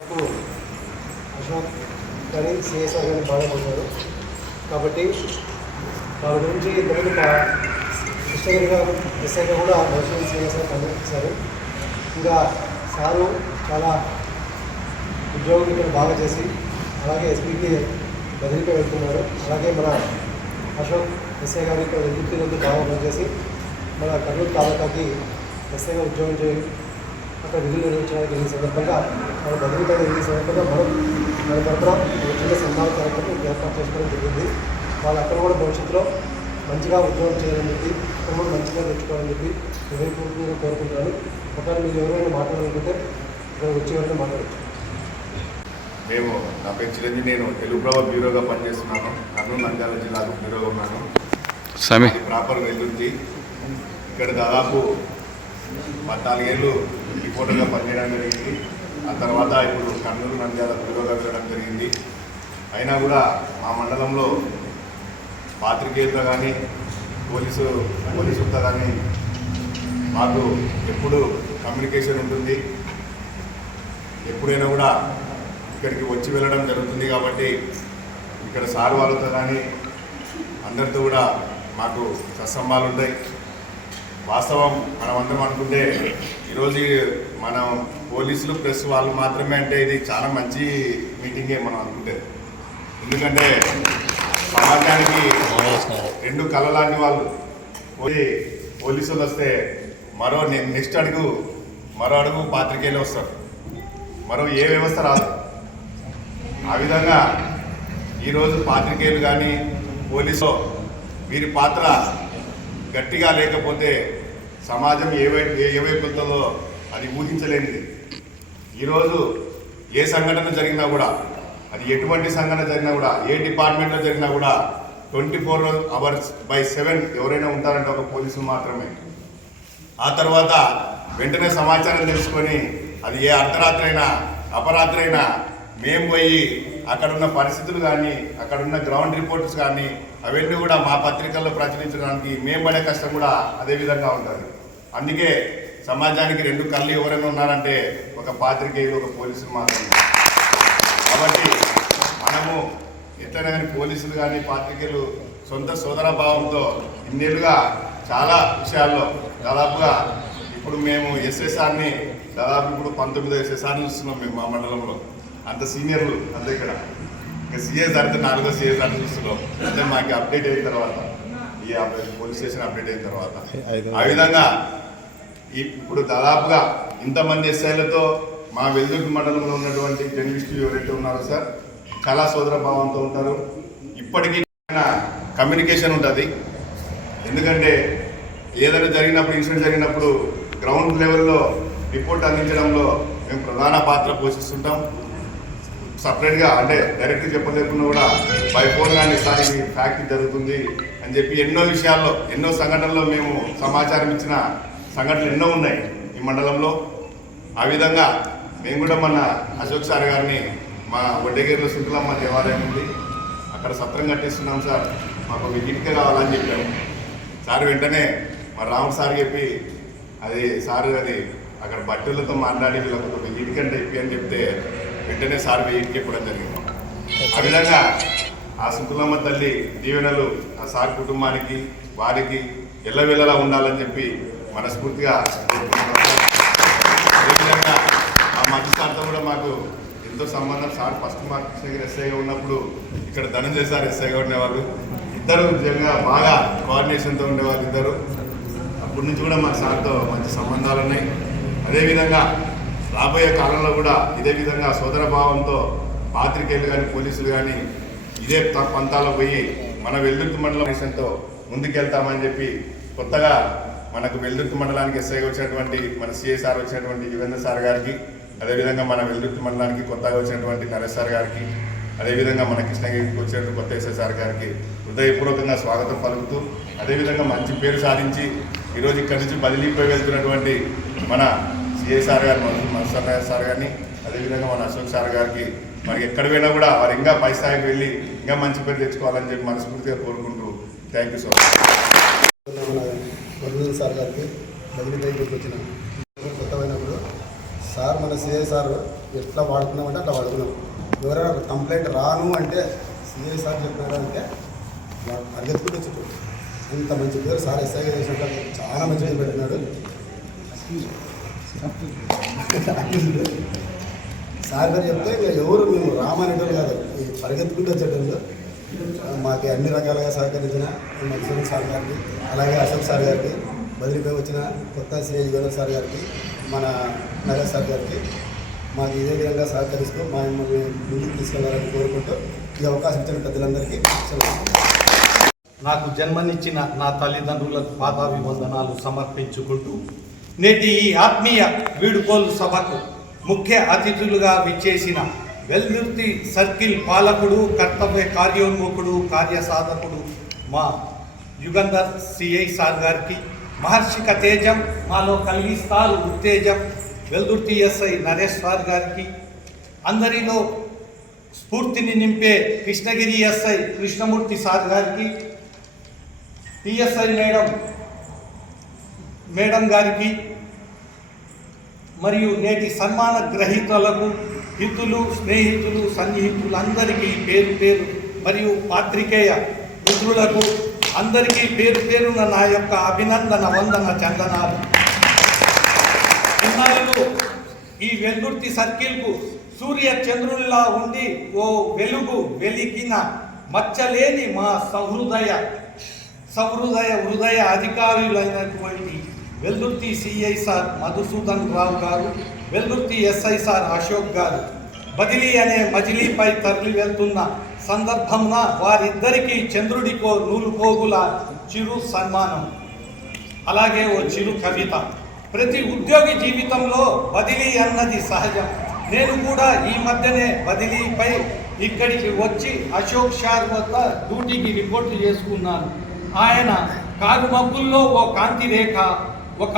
నాకు అశోక్ కానీ సిఎస్ఆర్ కానీ బాగా పడతారు కాబట్టి వాళ్ళ గురించి ఇంతకుముందు మా కృష్ణగిరి గారు ఎస్ఐగా కూడా భవిష్యత్ సిఎస్ఆర్ పనిచేశారు ఇంకా సారు చాలా ఉద్యోగం ఇక్కడ బాగా చేసి అలాగే ఎస్పీకి బదిలీపై వెళ్తున్నారు. అలాగే మన అశోక్ ఎస్ఐ గారు ఇక్కడ ఎదుర్కొంటూ బాగా పనిచేసి మన కర్నూలు తాలూకాకి ఎస్ఐగా ఉద్యోగం చేయ అక్కడ విధులు నిర్వహించడానికి వెళ్ళిన సందర్భంగా మన బదిలీపై వెళ్ళిన సందర్భంగా మనం మన తరఫున ఒక చిన్న సన్మాన కార్యక్రమం ఏర్పాటు చేసుకోవడం జరిగింది. వాళ్ళు అక్కడ కూడా భవిష్యత్తులో మంచిగా ఉద్యోగం చేయాలని చెప్పి అక్కడ కూడా మంచిగా తెచ్చుకోవాలని చెప్పి పూర్తిగా కోరుకుంటున్నాను ఒకవేళ మీరు ఎవరైనా మాట్లాడాలనుకుంటే ఇక్కడ వచ్చి ఎవరైనా మాట్లాడచ్చు. మేము నా పేరు చిరంజీవి నేను తెలుగు ప్రభావ బ్యూరోగా పనిచేస్తున్నాను. కర్నూలు నంద్యాల జిల్లాకు బ్యూరోగా ఉన్నాను. ప్రాపర్ వెల్లుంది ఇక్కడ దాదాపు పద్నాలుగేళ్ళు రిపోర్టర్గా పనిచేయడం జరిగింది. ఆ తర్వాత ఇప్పుడు కర్నూలు నంద్యాల పిల్లగా వెళ్ళడం జరిగింది. అయినా కూడా మా మండలంలో పాత్రికేయులతో కానీ పోలీసు పోలీసులతో కానీ మాకు ఎప్పుడు కమ్యూనికేషన్ ఉంటుంది. ఎప్పుడైనా కూడా ఇక్కడికి వచ్చి వెళ్ళడం జరుగుతుంది కాబట్టి ఇక్కడ సార్ వాళ్ళతో కానీ అందరితో కూడా మాకు సత్సంబాలు ఉంటాయి. వాస్తవం మనం అందరం అనుకుంటే ఈరోజు మనం పోలీసులు ప్రెస్ వాళ్ళు మాత్రమే అంటే ఇది చాలా మంచి మీటింగే మనం అనుకుంటే. ఎందుకంటే సమాజానికి రెండు కళ లాంటి వాళ్ళు. పోయి పోలీసులు వస్తే మరో నెక్స్ట్ అడుగు మరో అడుగు పాత్రికేయులు వస్తారు. మరో ఏ వ్యవస్థ రాదు. ఆ విధంగా ఈరోజు పాత్రికేయులు కానీ పోలీసు వీరి పాత్ర గట్టిగా లేకపోతే సమాజం ఏవై వై ఏ వెళ్తుందో అది ఊహించలేనిది. ఈరోజు ఏ సంఘటన జరిగినా కూడా అది ఎటువంటి సంఘటన జరిగినా కూడా ఏ డిపార్ట్మెంట్లో జరిగినా కూడా twenty four hours by seven ఎవరైనా ఉంటారంటే ఒక పోలీసులు మాత్రమే. ఆ తర్వాత వెంటనే సమాచారం తెలుసుకొని అది ఏ అర్ధరాత్రి అయినా అపరాత్రి అయినా మేము పోయి అక్కడున్న పరిస్థితులు కానీ అక్కడున్న గ్రౌండ్ రిపోర్ట్స్ కానీ అవన్నీ కూడా మా పత్రికల్లో ప్రచురించడానికి మేము పడే కష్టం కూడా అదే విధంగా ఉంటుంది. అందుకే సమాజానికి రెండు కళ్ళు ఎవరైనా ఉన్నారంటే ఒక పాత్రికేయులు ఒక పోలీసులు మాత్రమే. కాబట్టి మనము ఎట్లయినా కానీ పోలీసులు కానీ పాత్రికేయులు సొంత సోదర భావంతో ఇన్నేళ్ళుగా చాలా విషయాల్లో దాదాపుగా ఇప్పుడు మేము ఎస్ఎస్ఆర్ని దాదాపు ఇప్పుడు పంతొమ్మిదో ఎస్ఎస్ఆర్ని చూస్తున్నాం మేము మా మండలంలో. అంత సీనియర్లు అంతే ఇక్కడ. ఇంకా సిఎస్ అంటే నాలుగో సిఎస్ అంటే చూస్తున్నాం. అంటే మాకు అప్డేట్ అయిన తర్వాత ఈ పోలీస్ స్టేషన్ అప్డేట్ అయిన తర్వాత. ఆ విధంగా ఇప్పుడు దాదాపుగా ఇంతమంది ఎస్ఐలతో మా వెల్దుర్తి మండలంలో ఉన్నటువంటి జర్నలిస్టులు ఎవరైతే ఉన్నారో సార్ కళా సోదర భావంతో ఉంటారు. ఇప్పటికీ కమ్యూనికేషన్ ఉంటుంది. ఎందుకంటే ఏదైనా జరిగినప్పుడు ఇన్సిడెంట్ జరిగినప్పుడు గ్రౌండ్ లెవెల్లో రిపోర్ట్ అందించడంలో మేము ప్రధాన పాత్ర పోషిస్తుంటాం. సపరేట్గా అంటే డైరెక్ట్ చెప్పలేకుండా కూడా బై ఫోన్ కానీ సార్ ఇది ఫ్యాక్ట్ జరుగుతుంది అని చెప్పి ఎన్నో విషయాల్లో ఎన్నో సంఘటనల్లో మేము సమాచారం ఇచ్చిన సంఘటనలు ఎన్నో ఉన్నాయి ఈ మండలంలో. ఆ విధంగా మేము కూడా మన అశోక్ సార్ గారిని మా వడ్డగిరిలో శుక్లమ్మ దేవాలయం ఉంది. అక్కడ సత్రం కట్టిస్తున్నాం సార్. మాకు ఒక గిటిక కావాలని చెప్పాము సార్ వెంటనే మా రాము సార్ చెప్పి అది సార్ అది అక్కడ బట్టలతో మాట్లాడి వీళ్ళకి ఒక వెయ్యి అంటే ఇప్పి అని చెప్తే వెంటనే సార్ వెయ్యికి చెప్పడం జరిగింది. ఆ విధంగా ఆ శుక్లమ్మ తల్లి దీవెనలు ఆ సార్ కుటుంబానికి వారికి ఎల్లవెల్లలా ఉండాలని చెప్పి మనస్ఫూర్తిగా అదేవిధంగా ఆ మంచి సార్తో కూడా మాకు ఎంతో సంబంధం. సార్ ఫస్ట్ మా కృష్ణగిరి ఎస్ఐగా ఉన్నప్పుడు ఇక్కడ ధనంజయ సార్ ఎస్ఐగా ఉండేవాళ్ళు. ఇద్దరు నిజంగా బాగా కోఆర్డినేషన్తో ఉండేవాళ్ళు ఇద్దరు. అప్పటి నుంచి కూడా మా సార్తో మంచి సంబంధాలు ఉన్నాయి. అదేవిధంగా రాబోయే కాలంలో కూడా ఇదే విధంగా సోదర భావంతో పాత్రికేయులు కానీ పోలీసులు కానీ ఇదే త- పోయి మన వెల్లుర్తి మండలం మిషన్తో ముందుకెళ్తామని చెప్పి కొత్తగా మనకు వెల్దుర్తి మండలానికి ఎస్ఐగా వచ్చినటువంటి మన సిఎస్ఆర్ వచ్చినటువంటి యువేంద్ర సార్ గారికి అదేవిధంగా మన వెల్దుర్తి మండలానికి కొత్తగా వచ్చినటువంటి నరేష్ సార్ గారికి అదేవిధంగా మన కృష్ణగిరికి వచ్చినటువంటి కొత్త ఎస్ఐ సార్ గారికి హృదయపూర్వకంగా స్వాగతం పలుకుతూ అదేవిధంగా మంచి పేరు సాధించి ఈరోజు ఇక్కడి నుంచి బదిలీపై వెళ్తున్నటువంటి మన సిఎస్ఆర్ గారు మనసన్నయ్య సార్ గారిని అదేవిధంగా మన అశోక్ సార్ గారికి మరి ఎక్కడ పోయినా కూడా వారు ఇంకా పై స్థాయికి వెళ్ళి ఇంకా మంచి పేరు తెచ్చుకోవాలని చెప్పి మనస్ఫూర్తిగా కోరుకుంటూ thank you so much. Sunil sir గారికి బదిలీ దగ్గరికి వచ్చిన కొత్తమైనప్పుడు సార్ మన సిఐ సార్ ఎట్లా వాడుకున్నామంటే అట్లా వాడుకున్నాం. ఎవరైనా కంప్లైంట్ రాను అంటే సిఐ సార్ చెప్పినారంటే పరిగెత్తుకుంటూ వచ్చేటోడు ఇంత మంచి పేరు సార్ ఎస్ఐగా చేసినట్టు చాలా మంచి పెట్టినాడు సార్ గారు చెప్తే ఇంకా ఎవరు మేము రామనేటోళ్ళు కాదు. ఈ పరిగెత్తుకుంటూ వచ్చేటోళ్ళు. మాకు అన్ని రకాలుగా సహకరించిన మధుసూదన్ సార్ గారికి అలాగే అశోక్ సార్ గారికి బదిలీపై వచ్చిన కొత్త సిఐ యుగంధర్ సార్ గారికి మన నగర్ సార్ గారికి మాకు ఇదే విధంగా సహకరిస్తూ మా మిమ్మల్ని ముందుకు తీసుకెళ్ళాలని కోరుకుంటూ ఈ అవకాశం ఇచ్చిన పెద్దలందరికీ నాకు జన్మనిచ్చిన నా తల్లిదండ్రులకు పాదాభివందనాలు సమర్పించుకుంటూ నేటి ఈ ఆత్మీయ వీడుకోలు సభకు ముఖ్య అతిథులుగా విచ్చేసిన వెల్దుర్తి సర్కిల్ పాలకుడు కర్తవ్య కార్యోన్ముఖుడు కార్యసాధకుడు మా యుగంధర్ సిఐ సార్ గారికి మహర్షిక తేజం మాలో కలిగిస్తారు ఉత్తేజం. వెల్దుర్తి ఎస్ఐ నరేష్ సార్ గారికి అందరిలో స్ఫూర్తిని నింపే కృష్ణగిరి ఎస్ఐ కృష్ణమూర్తి సార్ గారికి పిఎస్ఐ మేడం మేడం గారికి మరియు నేటి సన్మాన గ్రహీతలకు హితులు స్నేహితులు సన్నిహితులు అందరికీ పేరు పేరు మరియు పాత్రికేయ మిత్రులకు అందరికీ పేరు పేరున నా యొక్క అభినందన వందన చందనాలు. ఇన్నాళ్ళు ఈ వెల్దుర్తి సర్కిల్కు సూర్య చంద్రుల్లా ఉండి ఓ వెలుగు వెలికిన మచ్చలేని మా సహృదయ సహృదయ హృదయ అధికారులైనటువంటి Veldurthi CI sir Madhusudan Rao garu Veldurthi SI sir Ashok garu బదిలీ అనే మజిలీపై తరలి వెళ్తున్న సందర్భంన వారిద్దరికీ చంద్రుడికో నూలు పోగుల చిరు సన్మానం. అలాగే ఓ చిరు కవిత. ప్రతి ఉద్యోగి జీవితంలో బదిలీ అన్నది సహజం. నేను కూడా ఈ మధ్యనే బదిలీపై ఇక్కడికి వచ్చి అశోక్ షార్ వద్ద డ్యూటీకి రిపోర్ట్ చేసుకున్నాను. ఆయన కారు మబ్బుల్లో ఓ కాంతి రేఖ ఒక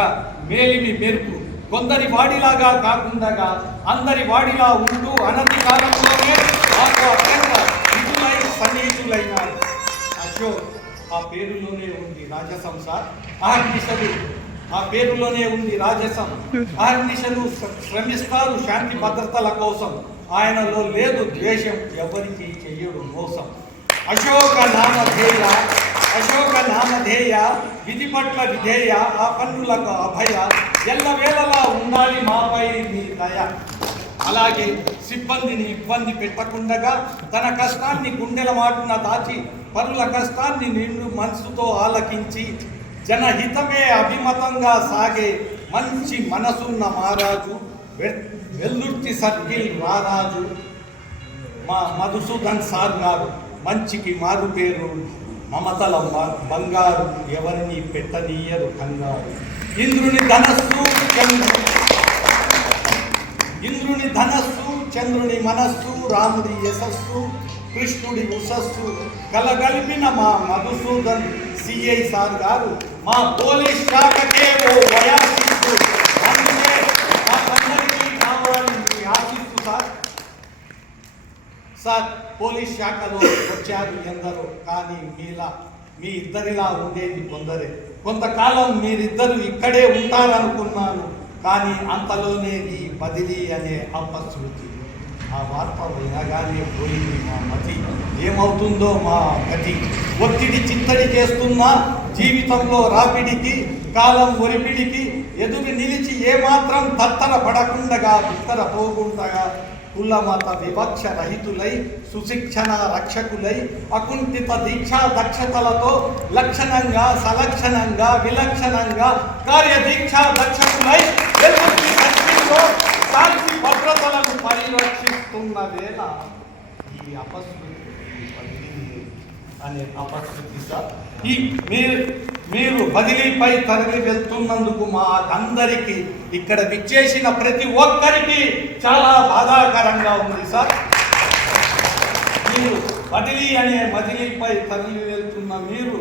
మేలిమి మెరుపు. కొందరి వాడిలాగా కాకుండా అందరి వాడిలా ఉంటూ అనతి కాలంలోనే మాకు అత్యంత విధులై సన్నిహితులైనారు అశోక్ ఆ పేరులోనే ఉంది రాజసం సార్. ఆర్నిశలు ఆ పేరులోనే ఉంది రాజసం. ఆర్నిశలు శ్రమిస్తారు శాంతి భద్రతల కోసం. ఆయనలో లేదు ద్వేషం ఎవరికి చెయ్యడు మోసం. అశోక నామధేయ అశోక నామధేయ విధి పట్ల విధేయ ఆ పన్నులకు అభయ. ఎల్లవేళలా ఉండాలి మాపై మీ దయ. అలాగే సిబ్బందిని ఇబ్బంది పెట్టకుండగా తన కష్టాన్ని గుండెల మాటున దాచి పనుల కష్టాన్ని నిండు మనసుతో ఆలకించి జనహితమే అభిమతంగా సాగే మంచి మనసున్న మహారాజు. వెల్లుర్తి సర్కిల్ మహారాజు మా మధుసూదన్ సార్ గారు మంచికి మారు పేరు మమతల బ- బంగారు ఎవరిని పెట్టనీయరు కంగారు. ఇంద్రుని ధనస్సు ఇంద్రుని ధనస్సు చంద్రుని మనస్సు రాముడి యశస్సు కృష్ణుడి ఉషస్సు కలగలిపిన మా మధుసూదన్ సిఐ సార్ గారు మా పోలీస్ శాఖకే ఓ వయాసిస్తూ అందుకే మాకందరికీ కావాలని ఆశిస్తూ సార్. సార్ పోలీస్ శాఖలో వచ్చారు ఎందరో కానీ మీలా మీ ఇద్దరిలా ఉండేది కొందరే. కొంతకాలం మీరిద్దరు ఇక్కడే ఉంటారనుకున్నాను. కానీ అంతలోనే నీ బదిలీ అనే అపశృతి. ఆ వార్త వినగానే పోయింది మా మతి. ఏమవుతుందో మా గతి. ఒత్తిడి చిత్తడి చేస్తున్న జీవితంలో రాపిడికి కాలం ఒరిపిడికి ఎదురు నిలిచి ఏమాత్రం తత్తర పడకుండగా బిత్తర పోకుండగా కులమత వివక్ష రహితులై సుశిక్షణ రక్షకులై అకుంఠిత దీక్షా దక్షతలతో లక్షణంగా సలక్షణంగా విలక్షణంగా కార్యదీక్షా దక్షకులై శాంతి భద్రతలను పరిరక్షిస్తున్న వేళ ఈ అపస్మృతి అనే అపస్మృతి సార్ ఈ మీరు మీరు బదిలీపై తరలి వెళ్తున్నందుకు మా అందరికీ ఇక్కడ విచ్చేసిన ప్రతి ఒక్కరికి చాలా బాధాకరంగా ఉంది సార్. మీరు బదిలీ అనే బదిలీపై తరలి వెళ్తున్న మీరు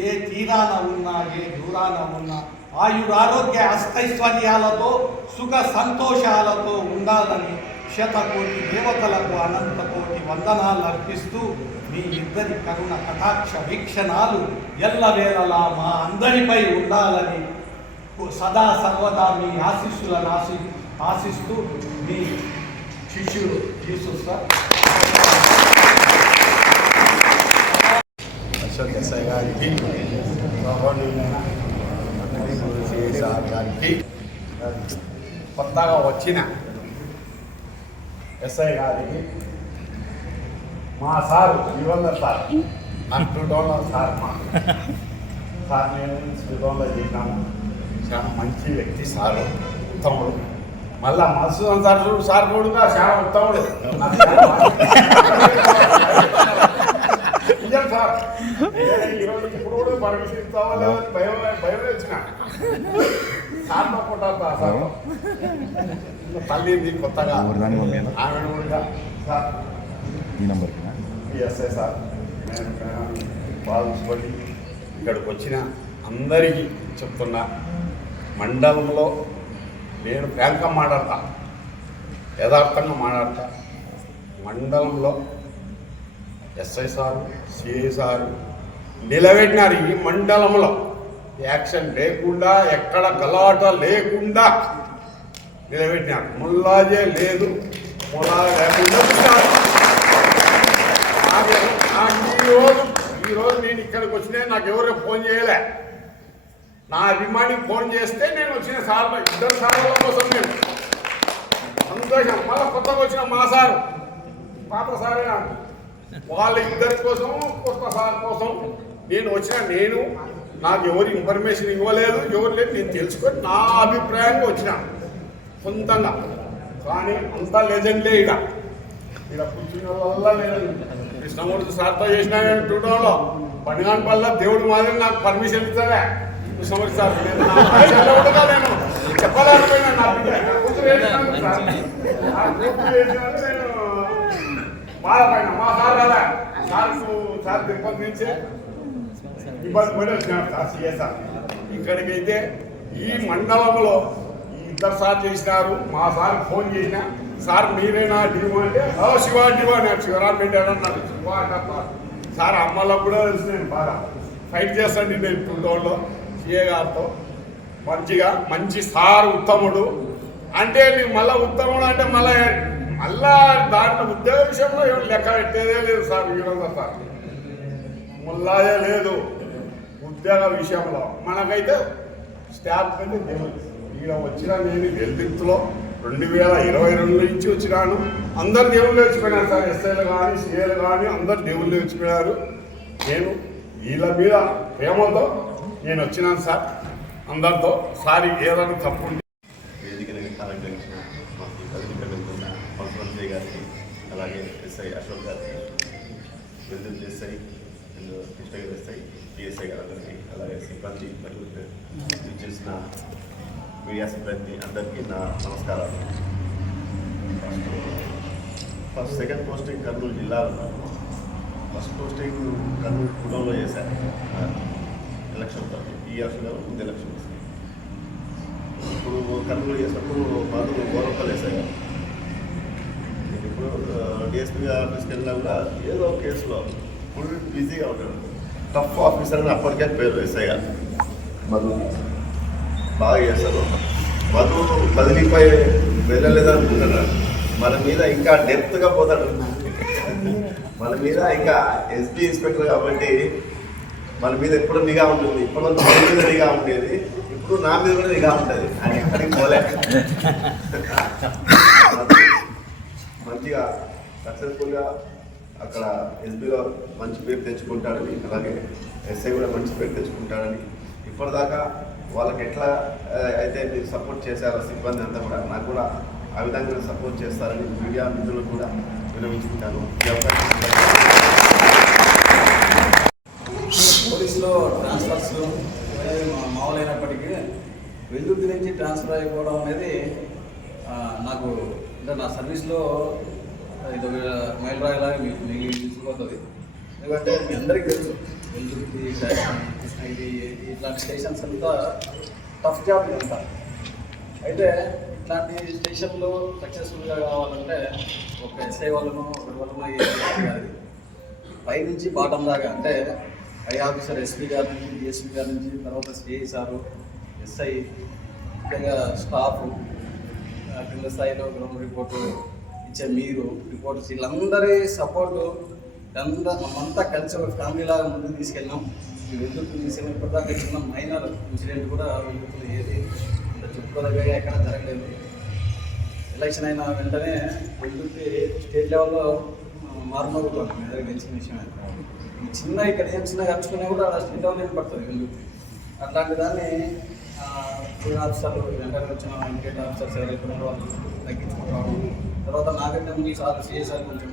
ఏ తీరాన ఉన్నా ఏ దూరాన ఉన్నా ఆయురారోగ్య అస్తైశ్వర్యాలతో సుఖ సంతోషాలతో ఉండాలని శతకోటి దేవతలకు అనంత కోటి వందనాలు అర్పిస్తూ మీ ఇద్దరి కరుణ కటాక్ష వీక్షణాలు ఎల్లవేళలా మా అందరిపై ఉండాలని సదా సర్వదా మీ ఆశీస్సులను ఆశి ఆశిస్తూ మీ శిష్యుడు యూసుఫ్ సార్. అశోక్ ఎస్ఐ గారికి గారికి కొత్తగా వచ్చిన ఎస్ఐ గారికి మా సారు ఇవన్న సార్. నాకు టూ డౌన్లో సార్ మా. సార్ నేను స్పీడోన్లో చేసినాము చాలా మంచి వ్యక్తి సారు ఉత్తముడు. మళ్ళా మధుసూదన్ సార్ సార్ కూడా చాలా ఉత్తముడు. సార్. ఇప్పుడు కూడా పర్మిషన్ ఇస్తావా లేదో అని భయం భయం వచ్చిన సార్. తల్లింది కొత్తగా? ఆమె కూడా. సార్. ఈ నంబర్కి. ఎస్ఐ సార్ నేను బాగుపడి ఇక్కడికి వచ్చిన అందరికీ చెప్తున్నా మండలంలో నేను ఫ్రాంక్గా మాట్లాడతా యథార్థంగా మాట్లాడతా. మండలంలో ఎస్ఐ సారు సిఐ సారు నిలబెట్టినారు ఈ మండలంలో. యాక్షన్ లేకుండా ఎక్కడ గలాట లేకుండా నిలబెట్టినారు. ముల్లాజే లేదు ముల్లా లేకుండా ఈరోజు ఈరోజు నేను ఇక్కడికి వచ్చినా నాకు ఎవరు ఫోన్ చేయలే నా అభిమాని ఫోన్ చేస్తే నేను వచ్చిన సార్ ఇద్దరు సార్ల కోసం నేను సంతోషం మళ్ళీ కొత్తగా వచ్చిన మా సారు పాత సారే నాకు వాళ్ళ ఇద్దరి కోసం కొత్త సార్ కోసం నేను వచ్చిన నేను నాకు ఎవరు ఇన్ఫర్మేషన్ ఇవ్వలేదు ఎవరు లేదు నేను తెలుసుకొని నా అభిప్రాయంగా వచ్చిన. సొంతంగా కానీ అంతా లెజెండ్లే ఇక ఇక్కడ కూర్చున్న వల్ల లేదండి కృష్ణమూర్తి సార్తో చేసిన నేను పనిగాని బండిగాన్ పల్ల దేవుడు మాదిరి నాకు పర్మిషన్ ఇస్తారా? కృష్ణమూర్తి సార్ నేను నా చెప్పలేకపోయినా నేను. బాధపడిన మా సార్? కదా సార్ సార్ తిరుపతి ఇబ్బంది పడి వచ్చినాడు సార్ సార్. ఇక్కడికైతే ఈ మండలంలో ఇద్దరు సార్ చేసినారు. మా సార్ ఫోన్ చేసినా సార్ మీరేనా డివో అంటే ఓ శివ డివో నేను రెడ్డి అని అన్నారు. శివ అంటారు సార్ సార్ అమ్మలకు కూడా తెలుసు నేను బాగా. ఫైట్ చేస్తాను నేను టూటోల్లో సీఏ గారితో. మంచిగా మంచి సార్ ఉత్తముడు. అంటే నీకు మళ్ళా ఉత్తముడు అంటే మళ్ళా మళ్ళా దాంట్లో ఉద్యోగ విషయంలో ఏం లెక్క పెట్టేదే లేదు సార్ ఈరోజు సార్ ముల్లాదే లేదు. ఉద్యోగ విషయంలో మనకైతే స్టాఫ్ మీద దేవుడు. ఈడ వచ్చిన నేను వెల్దిత్తులో రెండు వేల ఇరవై రెండు నుంచి వచ్చినాను. అందరు దేవుళ్ళు వచ్చిపోయినారు సార్. ఎస్ఐలు కానీ సిఏలు కానీ అందరు దేవుళ్ళు వచ్చిపోయినారు నేను వీళ్ళ మీద ప్రేమతో నేను వచ్చినాను సార్. అందరితో సారి ఏదైనా తప్పు ఉంటే వేదికని అలంకరించిన మాకు కదిలి గారికి అలాగే ఎస్ఐ అశోక్ గారికి విద్యుత్ SI and Krishnagiri SI PSI గారందరికీ అలాగే సిబ్బంది మరియు చేసిన మీడియా సిబ్బంది అందరికీ నా నమస్కారాలు. ఫస్ట్ సెకండ్ పోస్టింగ్ కర్నూలు జిల్లాలో ఫస్ట్ పోస్టింగ్ కర్నూలు కులంలో చేశాను. ఎలక్షన్ తరఫు ఈ ఎలక్షన్ కాదు, ముందు ఎలక్షన్ ఇప్పుడు కర్నూలు చేసినప్పుడు మాకు గౌరవ వేసాయి నేను ఇప్పుడు డిఎస్పీ ఆఫీస్కి వెళ్ళినా కూడా ఏదో కేసులో ఫుల్ బిజీగా ఉంటాడు. టఫ్ ఆఫీసర్ అని అప్పటికే పేరు వేసాయి గారు మధు బాగా చేస్తారు. మధు బదిలీపై వెళ్ళలేదనుకుంటున్నారు మన మీద ఇంకా డెప్త్గా పోతాడు. మన మీద ఇంకా ఎస్పీ ఇన్స్పెక్టర్ కాబట్టి మన మీద ఎప్పుడు నిఘా ఉంటుంది ఇప్పుడు మన మీద నిఘా ఉండేది. ఇప్పుడు నా మీద కూడా నిఘా ఉంటుంది. అని ఎక్కడికి పోలే. మంచిగా సక్సెస్ఫుల్గా అక్కడ ఎస్బీలో మంచి పేరు తెచ్చుకుంటాడని అలాగే ఎస్ఐ కూడా మంచి పేరు తెచ్చుకుంటాడని ఇప్పటిదాకా వాళ్ళకి ఎట్లా అయితే మీరు సపోర్ట్ చేశారో సిబ్బంది అంతా కూడా నాకు కూడా ఆ విధంగా సపోర్ట్ చేస్తారని మీడియా మిత్రులు కూడా వినమించుకుంటాను పోలీసులో ట్రాన్స్ఫర్స్ మామూలైనప్పటికీ వెల్దుర్తి నుంచి ట్రాన్స్ఫర్ అయిపోవడం అనేది నాకు అంటే నా సర్వీస్లో ఇది ఒక మైలురాయిలాగా మీకు మీకు తెలిసిపోతుంది ఎందుకంటే మీ అందరికీ తెలుసు వెల్దుర్తి కృష్ణగిరి ఇట్లాంటి స్టేషన్స్ అంతా టఫ్ జాబ్ ఇదంతా అయితే ఇట్లాంటి స్టేషన్లో సక్సెస్ఫుల్గా కావాలంటే ఒక ఎస్ఐ వాళ్ళను ఒకరి వలన కాదు పై నుంచి బాటం దాకా అంటే ఐ ఆఫీసర్ ఎస్పీ గారి నుంచి డిఎస్పీ గారి నుంచి తర్వాత సిఐ సారు ఎస్ఐ ముఖ్యంగా స్టాఫ్ కింద స్థాయిలో గ్రౌండ్ రిపోర్టు ఇచ్చే మీరు రిపోర్టర్స్ వీళ్ళందరి సపోర్టు అంతా మనమంతా కలిసి ఒక ఫ్యామిలీ లాగా ముందుకు తీసుకెళ్ళాం ఈ వెలుగుతూ తీసుకెళ్ళిన ఇప్పటిదాకా చిన్న మైనర్ ఇన్సిడెంట్ కూడా వెలుగుతులు ఏది అంత చెప్పుకోదగ్గ ఎక్కడ జరగలేదు. ఎలక్షన్ అయిన వెంటనే వెలుగుతి స్టేట్ లెవెల్లో మారుమరుగుతాం మీ దగ్గర గెలిచిన విషయం చిన్న ఇక్కడ ఏం చిన్న ఖర్చుకున్నా కూడా అలా స్టేట్ లెవెల్ ఏం పడుతుంది వెలుగుతి అట్లాంటి దాన్ని ఆఫీసర్లు వెంటనే వచ్చిన ఇంకేట్ ఆఫీసర్స్ ఎవరైతే ఉన్నారో వాళ్ళు తగ్గించుకుంటాము తర్వాత నాకంటే ముందు సార్ సిఎస్ఆర్ కొంచెం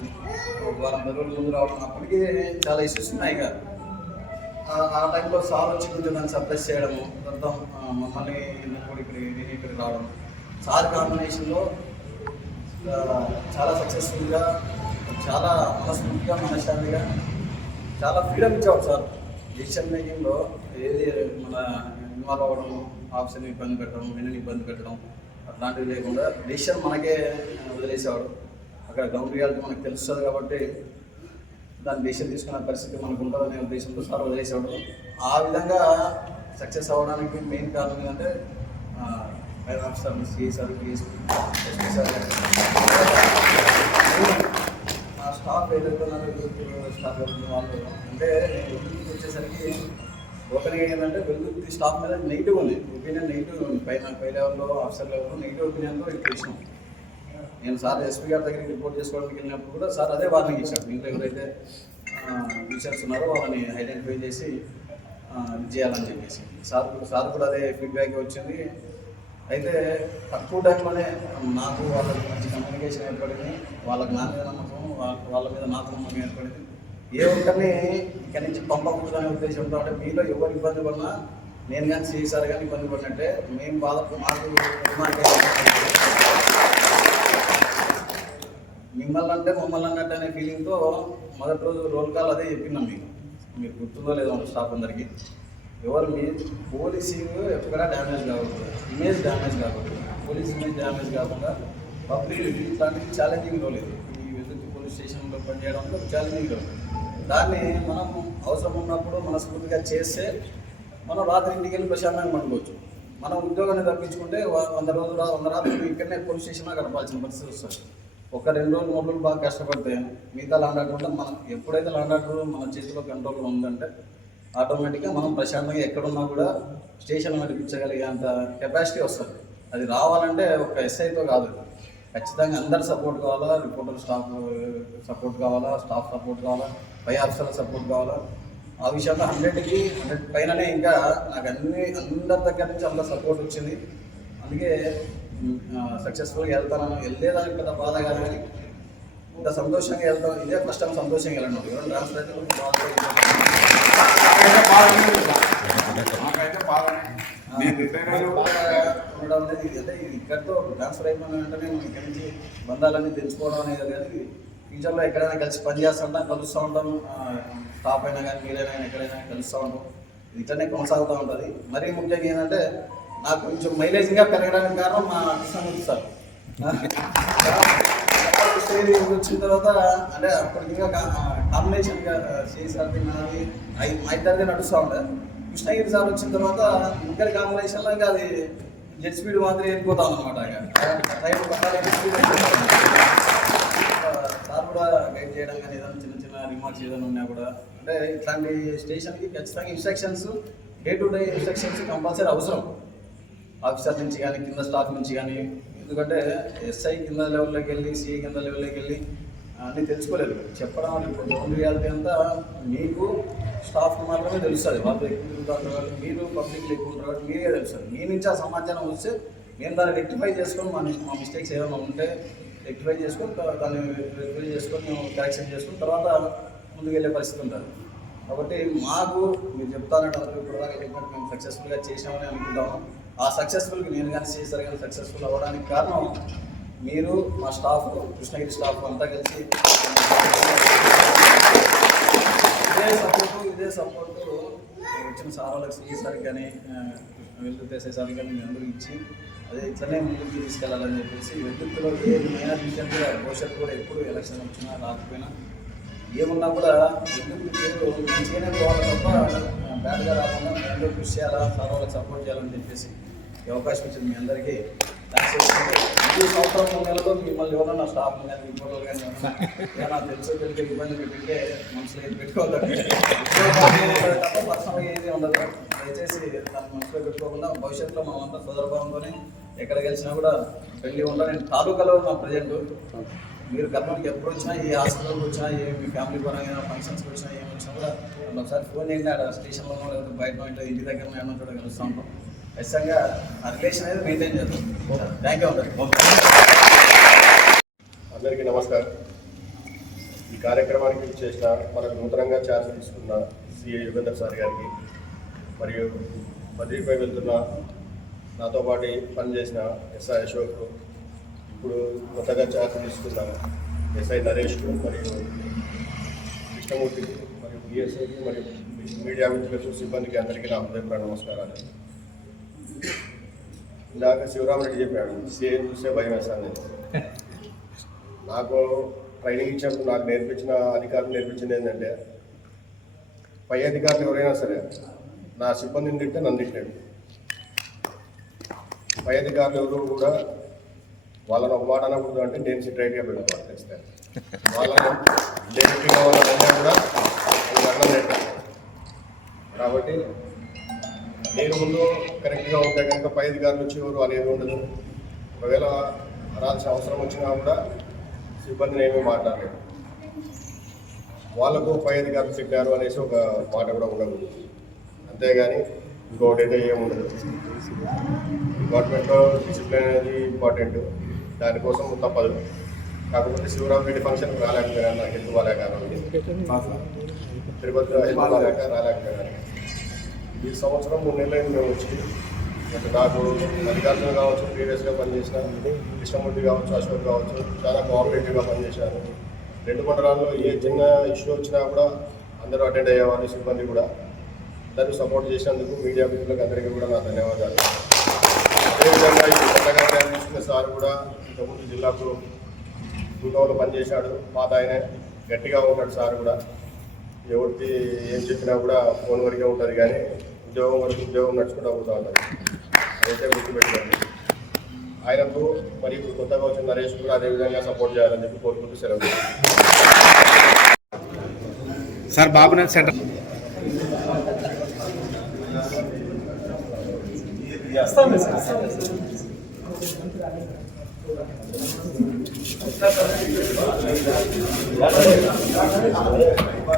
ఒక వారం పది రోజుల ముందు రావడం అప్పటికే చాలా ఇష్యూస్ ఉన్నాయి ఇక ఆ- టైంలో సార్ వచ్చి కొంచెం నన్ను సప్రెస్ చేయడము తర్వాత మమ్మల్ని కూడా ఇక్కడ నేను ఇక్కడికి రావడం. సార్ కాంబినేషన్లో చాలా సక్సెస్ఫుల్గా చాలా మనస్ఫూర్తిగా మనశ్శాంతిగా చాలా ఫ్రీడమ్ ఇచ్చేవాడు సార్. డిసిషన్ మేకింగ్లో ఏది మన ఇన్వాల్వ్ అవ్వడం ఆప్షన్ ఇబ్బంది పెట్టడం వెన్నుని ఇబ్బంది పెట్టడం అట్లాంటివి లేకుండా డిసిషన్ మనకే వదిలేసేవాడు. అక్కడ గ్రౌండ్ రియాలిటీ మనకు తెలుస్తుంది కాబట్టి దాని డిసిషన్ తీసుకునే పరిస్థితి మనకు ఉంటుందనే ఉద్దేశంతో సార్ వదిలేసేవాడు. ఆ విధంగా సక్సెస్ అవ్వడానికి మెయిన్ కారణం ఏంటంటే fire officer CSR PSP SP sir ఆ స్టాఫ్ ఏదైతే ఉన్నారో స్టాఫ్ వాళ్ళు అంటే వచ్చేసరికి ఓపెనింగ్ ఏంటంటే వెలుగుతి స్టాఫ్ మీద నెగిటివ్ ఉంది. ఒపీనియన్ నెగిటివ్ ఉంది. పైన పై లెవెల్లో ఆఫీసర్ లెవెల్లో నెగిటివ్ ఒపీనియన్తో ఇక్కడ ఇచ్చినాం నేను సార్ ఎస్పీ గారి దగ్గరికి రిపోర్ట్ చేసుకోవడానికి వెళ్ళినప్పుడు కూడా సార్ అదే వార్నింగ్ ఇచ్చాడు దీంట్లో ఎవరైతే టీచర్స్ ఉన్నారో వాళ్ళని ఐడెంటిఫై చేసి చేయాలని చెప్పేసి. సార్ సార్ కూడా అదే ఫీడ్బ్యాక్ వచ్చింది. అయితే తక్కువ టైంలోనే నాకు వాళ్ళకి మంచి కమ్యూనికేషన్ ఏర్పడింది. వాళ్ళకి నా మీద నమ్మకం వాళ్ళ వాళ్ళ మీద నాకు నమ్మకం ఏర్పడింది. ఏ ఒక్కరిని ఇక్కడి నుంచి పంపకూడదనే ఉద్దేశంతో అంటే మీలో ఎవరు ఇబ్బంది పడినా నేను కానీ చేశారు కానీ ఇబ్బంది పడినట్టే మేము బాధ మాకు మిమ్మల్ని అంటే మమ్మల్ని అన్నట్టు అనే ఫీలింగ్తో మొదటి రోజు రోల్ కాల్ అదే చెప్పినాం మీకు. మీకు గుర్తుందో లేదో మన స్టాఫ్ అందరికీ. ఎవరు మీ పోలీసింగ్ ఎక్కడా డ్యామేజ్ కాకూడదు. ఇమేజ్ డ్యామేజ్ కాకూడదు. పోలీస్ ఇమేజ్ డ్యామేజ్ కాకుండా పబ్లిక్ ఇట్లాంటివి ఛాలెంజింగ్ రోల్ ఇది ఈ వెలుగు పోలీస్ స్టేషన్లో పనిచేయడంలో ఛాలెంజింగ్ రోల్ దాన్ని మనం అవసరం ఉన్నప్పుడు మనస్ఫూర్తిగా చేస్తే మనం రాత్రి ఇంటికి వెళ్ళి ప్రశాంతంగా పండుకోవచ్చు. మనం ఉద్యోగాన్ని తప్పించుకుంటే వంద రోజులు వంద రాత్రులు ఇక్కడనే పోలీస్ స్టేషన్లో గడపాల్సిన పరిస్థితి వస్తుంది. ఒక రెండు రోజులు మూడు రోజులు బాగా కష్టపడితే మిగతా లాండాటర్ ఉంటే మనం ఎప్పుడైతే లాండాటర్ మన చేతిలో కంట్రోల్లో ఉందంటే ఆటోమేటిక్గా మనం ప్రశాంతంగా ఎక్కడున్నా కూడా స్టేషన్ నడిపించగలిగే అంత కెపాసిటీ వస్తుంది. అది రావాలంటే ఒక ఎస్ఐతో కాదు. ఖచ్చితంగా అందరు సపోర్ట్ కావాలా? రిపోర్టర్ స్టాఫ్ సపోర్ట్ కావాలా? స్టాఫ్ సపోర్ట్ కావాలా? పై ఆఫీసర్ల సపోర్ట్ కావాలా? ఆ విషయంలో హండ్రెడ్కి హండ్రెడ్ పైననే ఇంకా నాకు అన్ని అందరి దగ్గర నుంచి అంత సపోర్ట్ వచ్చింది. అందుకే సక్సెస్ఫుల్గా వెళ్తాను వెళ్ళేదానికి పెద్ద బాధ కాదు కానీ ఇంత సంతోషంగా వెళ్తాం ఇదే ఫస్ట్ టైం సంతోషంగా వెళ్ళను ఎవరైనా ట్రాన్స్ఫర్ అయితే నాకైతే నేను రిటైర్ అయిన బాగా ఉండడం అనేది అంటే ఇది ఇక్కడితో ట్రాన్స్ఫర్ అయిపోయిన వెంటనే మనం ఇక్కడి నుంచి బంధాలన్నీ తెలుసుకోవడం అనేది కానీ ఫ్యూచర్లో ఎక్కడైనా కలిసి పని చేస్తుంటాం కలుస్తూ ఉంటాం. స్టాఫ్ అయినా కానీ మీరైనా కానీ ఎక్కడైనా కలుస్తూ ఉంటాం. ఇది ఇట్లనే కొనసాగుతూ ఉంటుంది. మరీ ముఖ్యంగా ఏంటంటే నాకు కొంచెం మైలేజ్గా పెరగడానికి కారణం మా కృష్ణమూర్తి సార్. వచ్చిన తర్వాత అంటే అప్పటికి కాంబినేషన్గా చేసారు నాది మా ఇద్దరిది నడుస్తూ ఉండే. కృష్ణగిరి సార్ వచ్చిన తర్వాత ఇద్దరి కాంబినేషన్లో ఇంకా అది జెట్ స్పీడ్ మాత్రం వెళ్ళిపోతాం అనమాట సార్ కూడా గైడ్ చేయడం కానీ ఏదైనా చిన్న చిన్న రిమార్క్స్ ఏదైనా ఉన్నా కూడా. అంటే ఇట్లాంటి స్టేషన్కి ఖచ్చితంగా instructions day to day instructions compulsory అవసరం. ఆఫీసర్ నుంచి కానీ కింద స్టాఫ్ నుంచి కానీ. ఎందుకంటే ఎస్ఐ కింద లెవెల్లోకి వెళ్ళి సిఐ కింద లెవెల్లోకి వెళ్ళి అన్నీ తెలుసుకోలేదు. చెప్పడం ఇప్పుడు గ్రౌండ్ రియాలిటీ అంతా మీకు స్టాఫ్కి మాత్రమే తెలుస్తుంది. వాళ్ళు ఎక్కువ ఉంటారు కాబట్టి మీరు పబ్లిక్ ఎక్కువ ఉంటారు కాబట్టి మీరే తెలుస్తుంది. మీ నుంచి ఆ సమాచారం వస్తే మేము దాన్ని రెక్టిఫై చేసుకొని మా మా మిస్టేక్స్ ఏమైనా ఉంటే రెక్టిఫై చేసుకొని దాన్ని రెక్టిఫై చేసుకొని మేము కరెక్షన్ చేసుకుని తర్వాత ముందుకు వెళ్ళే పరిస్థితి ఉంటుంది. కాబట్టి మాకు మీరు చెప్తానంటే అందరూ ఇప్పుడు దాకా చెప్పినట్టు మేము సక్సెస్ఫుల్గా చేసామని అనుకుంటాము. ఆ సక్సెస్ఫుల్కి నేను కానీ చేశారు కానీ సక్సెస్ఫుల్ అవ్వడానికి కారణం మీరు మా స్టాఫ్ కృష్ణగిరి స్టాఫ్ అంతా కలిసి ఇదే సపోర్టు ఇదే సపోర్టు వచ్చిన సార్ వాళ్ళకి సిఈ కానీ వెళ్తూ సార్ కానీ మీ అందరూ ఇచ్చి అదే ఇట్లనే ముందుకు తీసుకెళ్ళాలని చెప్పేసి విద్యుత్తులో ఏ మైనా రీసెంట్గా భవిష్యత్తు కూడా ఎప్పుడు ఎలక్షన్ వచ్చినా రాకపోయినా ఏమున్నా కూడా విద్యుత్ పేరు మంచిగానే పోవాలి తప్ప బ్యాడ్గా రాకుండా మీ అందరూ కృషి చేయాలా సార్ వాళ్ళకి సపోర్ట్ చేయాలని చెప్పేసి ఈ అవకాశం ఇచ్చింది మీ అందరికీ థ్యాంక్స్ ఈ సంవత్సరం మూడు నెలల్లో మిమ్మల్ని ఎవరన్నా స్టాఫ్ కానీ రిపోర్టర్ కానీ ఏమన్నా తెలుసో తెలియక ఇబ్బంది పెట్టింటే మనసులో ఏది పెట్టుకోవద్దండి పర్సనల్గా ఏది ఉండదు. దయచేసి దాన్ని మనసులో పెట్టుకోకుండా భవిష్యత్తులో మనం అంతా సోదరభావంతోనే ఎక్కడ గెలిచినా కూడా వెళ్ళి ఉంటా నేను తాలూకాలో నా ప్రజెంట్. మీరు గతంలో ఎప్పుడు వచ్చినా ఏ హాస్పిటల్కి వచ్చినా ఏ మీ ఫ్యామిలీ పరంగా ఫంక్షన్స్కి వచ్చినా ఏమి వచ్చినా కూడా ఒకసారి ఫోన్ చేయండి. ఆడ స్టేషన్లో లేకపోతే బయట ఇంట్లో ఇంటి దగ్గర ఏమన్నా కూడా కలుస్తూ ఉంటాం ఖచ్చితంగా ఆ రిలేషన్ అనేది మెయింటైన్ చేద్దాం. థ్యాంక్ యూ అందరికీ నమస్కారం. ఈ కార్యక్రమానికి చేసిన మనకు నూతనంగా ఛార్జ్ తీసుకున్న సిఏ యుగేందర్ సార్ గారికి మరియు బద్రీపై వెళ్తున్న నాతో పాటు పనిచేసిన ఎస్ఐ అశోక్ ఇప్పుడు కొత్తగా ఛార్జ్ తీసుకున్న ఎస్ఐ నరేష్కు మరియు కృష్ణమూర్తికి మరియు బిఎస్ఐకి మరియు మీడియా మిత్రులకు సిబ్బందికి అందరికీ నా హృదయపూర్వ నమస్కారాలు. ఇందాక శివరామరెడ్డి చెప్పాడు సిఏ చూసే భయం వేస్తాను నాకు ట్రైనింగ్ ఇచ్చినప్పుడు నాకు నేర్పించిన అధికారులు నేర్పించింది ఏంటంటే పై అధికారులు ఎవరైనా సరే నా సిబ్బందిని తింటే నన్ను తిట్టాడు పై అధికారులు ఎవరు కూడా వాళ్ళని ఒక మాట అనకూడదు అంటే నేను సిట్రైట్గా పెట్టుకోవాలి తెలిస్తే వాళ్ళని డైరెక్ట్గా వాళ్ళని కూడా అన్నం కాబట్టి నేను ముందు కరెక్ట్గా ఉంటే కనుక పై అధికారులు వచ్చేవారు అనేది ఉండదు. ఒకవేళ రాల్సిన అవసరం వచ్చినా కూడా సిబ్బందిని ఏమీ మాట్లాడలేదు. వాళ్ళకు పై అధికారులు చెప్పారు అనేసి ఒక మాట కూడా ఉండదు. అంతేగాని ఇంకొకటి అయితే ఏముండదు డిపార్ట్మెంట్లో డిసిప్లిన్ అనేది ఇంపార్టెంట్ దానికోసం తప్పదు. కాకపోతే శివరాం రెడ్డి ఫంక్షన్ రాలేకపోయాను నాకు తిరుపతిలో హెల్త్ బాగాలేక రాలేకపోయాను ఈ సంవత్సరం మూడు నెలలైంది మేము వచ్చి. నాకు అధికారులు కావచ్చు ప్రీవియస్గా పనిచేసిన కృష్ణమూర్తి కావచ్చు అశోక్ కావచ్చు చాలా కోఆపరేటివ్గా పనిచేశారు. రెండు మండలాల్లో ఏ చిన్న ఇష్యూ వచ్చినా కూడా అందరూ అటెండ్ అయ్యేవాళ్ళు సిబ్బంది కూడా. అందరూ సపోర్ట్ చేసినందుకు మీడియా మిత్రులకు అందరికీ కూడా నా ధన్యవాదాలు. అదేవిధంగా ఈ కొత్తగా తీసుకున్న సార్ కూడా ఇంతకుముందు జిల్లాకు గుంటూరులో పనిచేశాడు. పాత ఆయన గట్టిగా ఉంటాడు సార్ కూడా. ఎవరికి ఏం చెప్పినా కూడా ఫోన్ వరకే ఉంటుంది కానీ ఉద్యోగం వరకు ఉద్యోగం నడుచుకుంటూ పోతూ ఉంటుంది అదైతే గుర్తుపెట్టుకోండి. ఆయనకు మరి ఇప్పుడు కొత్తగా వచ్చిన నరేష్ కూడా అదే విధంగా సపోర్ట్ చేయాలని చెప్పి కోరుకుంటూ సెలవు సార్ బాబునాథ్ సెంటర్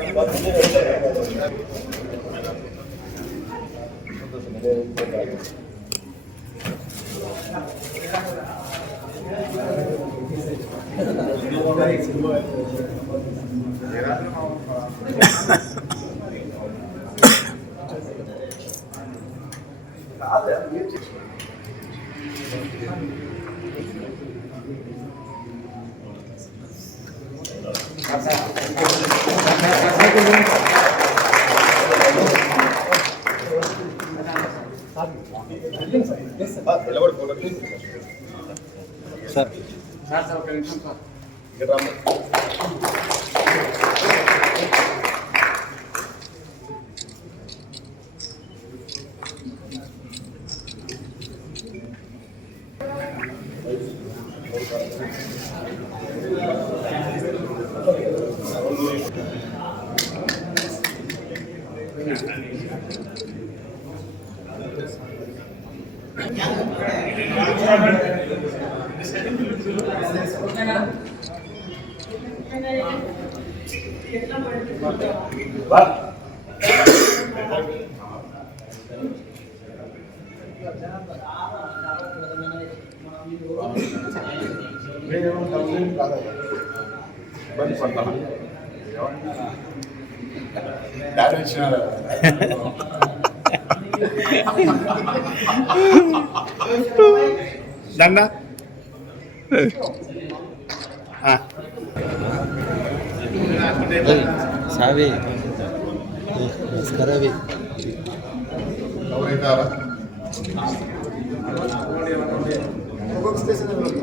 నిలబడి ఫోటో తీసుకుంటాం. సార్ ఇక్కడ ಬೇರೆಯವರು ಕಂಪ್ಲೇಂಟ್ ಕಾಗದ ಬಂದು ಕೊಡ್ತಾನ ಡೈರೆಕ್ಷನರ್ ದಂಡ ಸಾವಿ ನಮಸ್ಕಾರವಿ ಅವರಿದ್ದಾರ ಸ್ಟೇಷನ್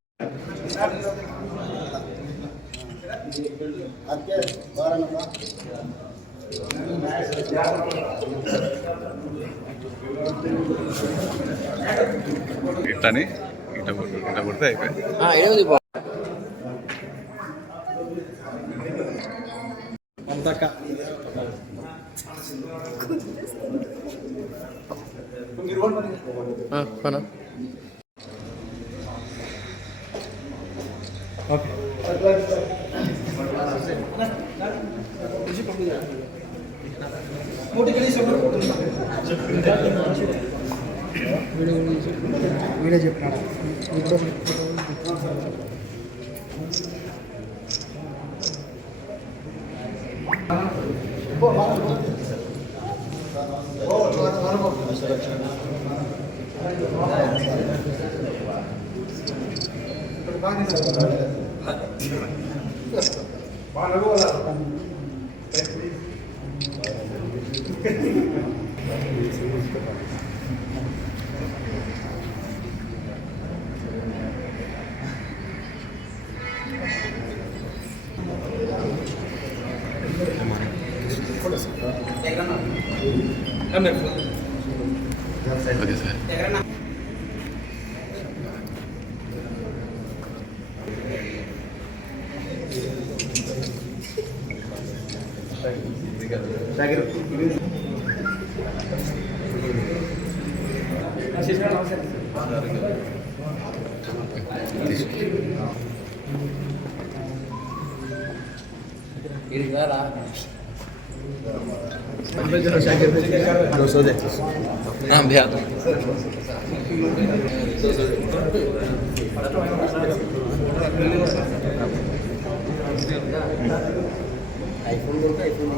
ఇట్టని కారణంగా ఇట్లని ఇట ఇట కొడితే అయిపోయింది. పంతక వీడే చెప్పినాడు obrigado. Obrigado. Full ఉంటాయి ఫుల్